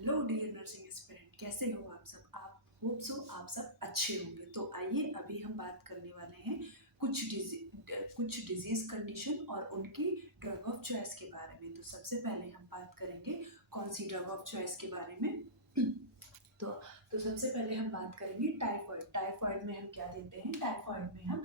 Hello dear nursing aspirant, कैसे हो आप सब। आप होप सो आप सब अच्छे होंगे। तो आइए अभी हम बात करने वाले हैं कुछ डिजीज कंडीशन और उनकी ड्रग ऑफ चॉइस के बारे में। तो सबसे पहले हम बात करेंगे कौन सी ड्रग ऑफ चॉइस के बारे में। तो तो सबसे पहले हम बात करेंगे टाइफाइड। टाइफाइड में हम क्या देते हैं? टाइफाइड में हम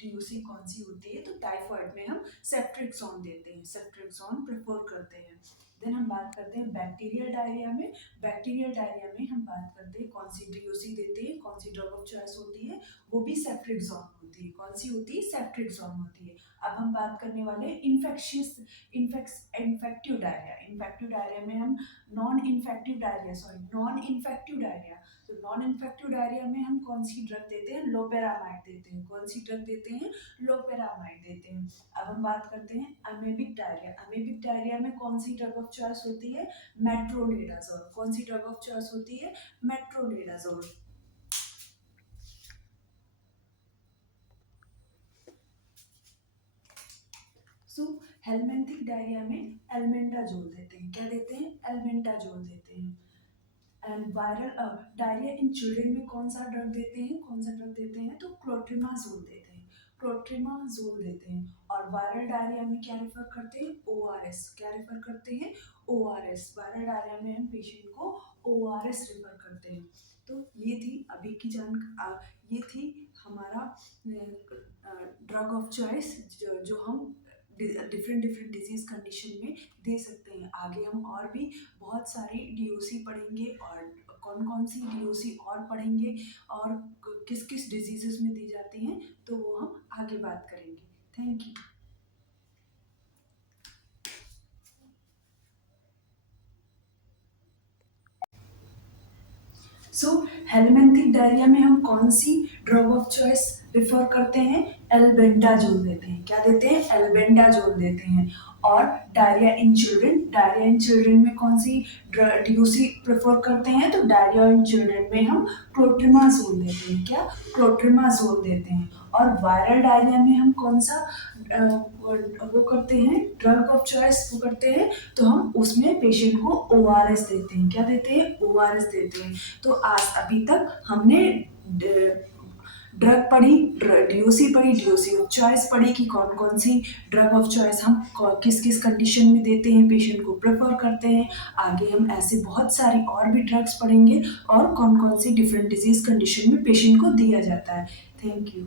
डीओसी कौन सी होती है? तो टाइफाइड में हम सेफ्ट्रिक्सोन देते हैं, सेफ्ट्रिक्सोन प्रेफर करते हैं। देन हम बात करते हैं बैक्टीरियल डायरिया में। बैक्टीरियल डायरिया में हम बात करते हैं कौन सी डीओसी देते हैं, कौन सी ड्रग ऑफ चॉइस होती है? वो भी सेफ्ट्रिक्सोन होती है। कौन सी होती है? सेफ्ट्रिक्सोन होती है। अब हम बात करने वाले इन्फेक्टिव डायरिया। इन्फेक्टिव डायरिया में हम नॉन इन्फेक्टिव डायरिया। तो नॉन इन्फेक्टिव डायरिया में हम कौन सी ड्रग देते हैं? लोपेरामाइड देते हैं। कौन सी ड्रग देते हैं? लोपेरामाइड देते हैं। अब हम बात करते हैं अमेबिक डायरिया। अमेबिक डायरिया में कौन सी ड्रग ऑफ चॉइस होती है? मेट्रोनिडाजोल। कौन सी ड्रग ऑफ चॉइस होती है? मेट्रोनिडाजोल। सो हेलमेंथिक डायरिया में एल्मेंडाजोल देते हैं। क्या देते हैं? एल्मेंडाजोल देते हैं। And viral diarrhoea in children में कौन सा ड्रग देते हैं? कौन सा ड्रग देते हैं? तो क्लोट्रिमाजोल देते हैं। क्लोट्रिमाजोल देते हैं। और वायरल डायरिया में क्या रेफर करते हैं? ओआरएस। क्या रेफर करते हैं? ओआरएस। वायरल डायरिया में हम पेशेंट को ओआरएस रेफर करते हैं। तो ये थी अभी की ये थी हमारा ड्रग ऑफ चॉइस जो हम डिफरेंट डिफरेंट डिजीज कंडीशन में दे सकते हैं। आगे हम और भी बहुत सारी डीओसी पढ़ेंगे और कौन कौन सी डीओसी और पढ़ेंगे और किस किस डिजीजेस में दी जाती हैं, तो वो हम आगे बात करेंगे। Thank you. So helminthic diarrhoea में हम कौन सी ड्रग ऑफ चॉइस प्रेफर करते हैं? एल्बेंडाजोल देते हैं। क्या देते हैं? एल्बेंडाजोल देते हैं। और डायरिया इन चिल्ड्रन में कौन सी डीओसी प्रेफर करते हैं? तो डायरिया इन चिल्ड्रन में हम क्लोट्रिमाजोल देते हैं। क्या? क्लोट्रिमाजोल देते हैं। और वायरल डायरिया में हम कौन सा वो करते हैं? ड्रग ऑफ चॉइस वो करते हैं, तो हम उसमें पेशेंट को ओआरएस देते हैं। क्या देते हैं? ओआरएस देते हैं। तो आज अभी तक हमने ड्रग पढ़ी, डीओसी पढ़ी, डीओसी ऑफ चॉइस पढ़ी कि कौन कौन सी ड्रग ऑफ चॉइस हम किस किस कंडीशन में देते हैं, पेशेंट को प्रेफर करते हैं। आगे हम ऐसे बहुत सारी और भी ड्रग्स पढ़ेंगे और कौन कौन सी डिफरेंट डिजीज कंडीशन में पेशेंट को दिया जाता है। Thank you.